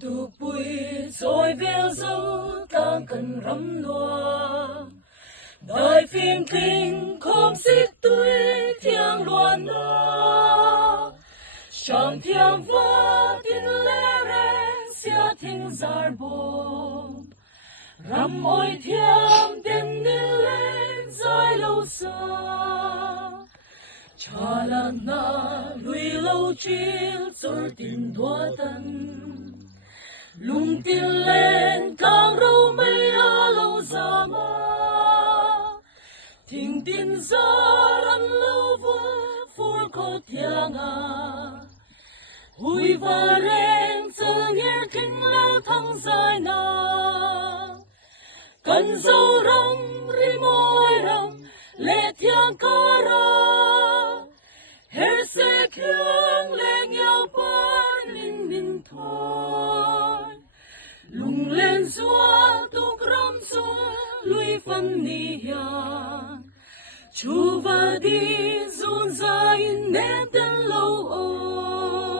tu bụi rồi veo dấu càng cần rắm loa đời phiền kinh không xích tuổi thiêng loan đó chẳng thiêng vỡ tin lẽ rẽ xia thinh giar bồ rắm ôi thiêng tên nên lên dài lâu xa cha là na lùi lâu chill rồi tin đua tân lung tin lên càng râu mây lâu xa mà thình tin gió rắn lâu vỡ phur cô thiêng hui và ren giờ nghe kinh lâu thăng dài na cần dâu rong ri môi rong lệ thiêng ca ra hết sẽ khiêng lệ nhau ban min thôi lung lên xóa tu gram xóa lui phân ni ya chu va đi run ra in nét